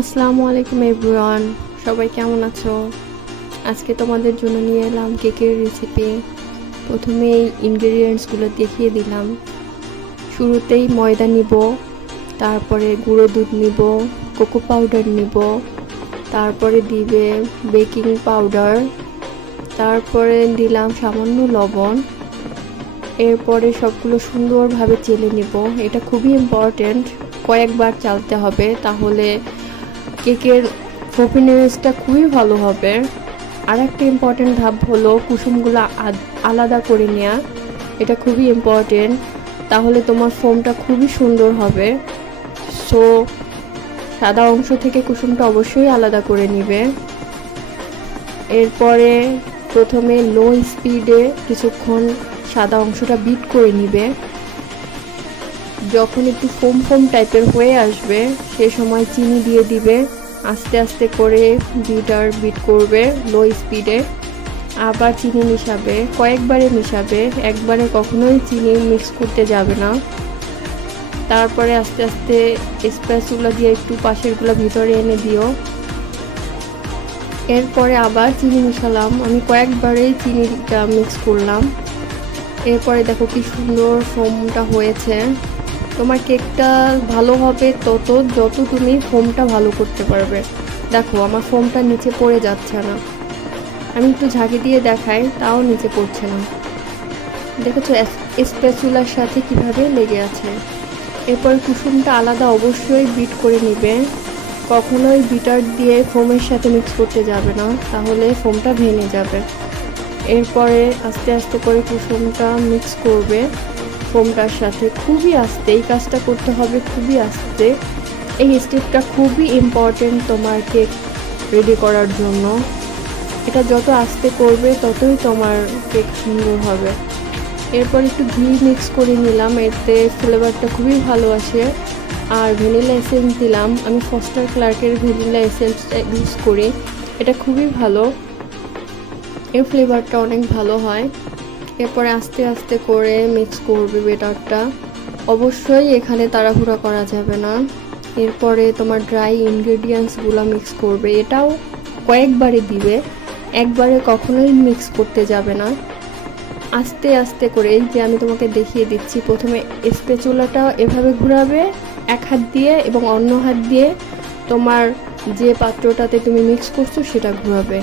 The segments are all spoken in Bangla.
আসসালামু আলাইকুম এভরিওয়ান, সবাই কেমন আছো? আজকে তোমাদের জন্য নিয়ে এলাম কেকের রেসিপি। প্রথমেই ইনগ্রেডিয়েন্টসগুলো দেখিয়ে দিলাম। শুরুতেই ময়দা নিব, তারপরে গুঁড়ো দুধ নিব, কোকো পাউডার নিব, তারপরে দিবে বেকিং পাউডার, তারপরে দিলাম সামান্য লবণ। এরপরে সবগুলো সুন্দরভাবে চেলে নিব। এটা খুবই ইম্পর্টেন্ট, কয়েকবার চালতে হবে, তাহলে কেকের ফ্লফিনেসটা খুবই ভালো হবে। আর একটা ইম্পর্টেন্ট ধাপ হলো কুসুমগুলো আলাদা করে নেওয়া। এটা খুবই ইম্পর্টেন্ট, তাহলে তোমার ফোমটা খুবই সুন্দর হবে। সো সাদা অংশ থেকে কুসুমটা অবশ্যই আলাদা করে নিবে। এরপরে প্রথমে লো স্পিডে কিছুক্ষণ সাদা অংশটা বিট করে নিবে। যখন একটু ফোম ফোম টাইপের হয়ে আসবে সে সময় চিনি দিয়ে দিবে। আস্তে আস্তে করে বিট করবে লো স্পিডে। আবার চিনি মিশাবে, কয়েকবারে মিশাবে, একবারে কখনোই চিনি মিক্স করতে যাবে না। তারপরে আস্তে আস্তে স্প্যাচুলা দিয়ে একটু পাশেরগুলো ভিতরে এনে দিও। এরপরে আবার চিনি মিশালাম, আমি কয়েকবারেই চিনিটা মিক্স করলাম। এরপরে দেখো কি সুন্দর ফোমটা হয়েছে। তোমার কেকটা ভালো হবে যত তুমি ফোমটা ভালো করতে পারবে। দেখো আমার ফোমটা নিচে পড়ে যাচ্ছে না, আমি একটু ঝাঁকি দিয়ে দেখাই, তাও নিচে পড়ছে না। দেখেছো স্প্যাচুলার সাথে কিভাবে লেগে আছে। এরপর কুসুমটা আলাদা অবশ্যই বিট করে নিবে। কখনোই বিটার দিয়ে ফোমের সাথে মিক্স করতে যাবে না, তাহলে ফোমটা ভেঙে যাবে। এরপরে আস্তে আস্তে করে কুসুমটা মিক্স করবে ফোমটার সাথে, খুবই আস্তে। এই কাজটা করতে হবে খুবই আস্তে। এই স্টেপটা খুবই ইম্পর্টেন্ট তোমার কেক রেডি করার জন্য। এটা যত আস্তে করবে ততই তোমার কেক সুন্দর হবে। এরপর একটু ঘি মিক্স করে নিলাম, এতে ফ্লেভারটা খুবই ভালো আসে। আর ভ্যানিলা এসেন্স দিলাম, আমি ফস্টার ক্লার্কের ভ্যানিলা এসেন্সটা ইউজ করি, এটা খুবই ভালো, এর ফ্লেভারটা অনেক ভালো হয়। এরপরে আস্তে আস্তে করে মিক্স করবে বেটারটা, অবশ্যই এখানে তাড়াহুড়া করা যাবে না। এরপরে তোমার ড্রাই ইনগ্রেডিয়েন্টসগুলো মিক্স করবে, এটাও কয়েকবারে দিবে, একবারে কখনোই মিক্স করতে যাবে না। আস্তে আস্তে করে, এই যে আমি তোমাকে দেখিয়ে দিচ্ছি, প্রথমে স্প্যাচুলাটা এভাবে ঘোরাবে এক হাত দিয়ে এবং অন্য হাত দিয়ে তোমার যে পাত্রটাতে তুমি মিক্স করছো সেটা ঘোরাবে।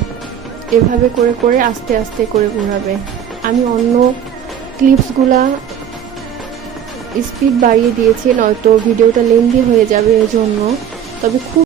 এভাবে করে করে আস্তে আস্তে করে ঘোরাবে। আমি অন্য ক্লিপসগুলা স্পিড বাড়িয়ে দিয়েছি, নয়তো ভিডিওটা লেন্দি হয়ে যাবে এজন্য। তবে খুব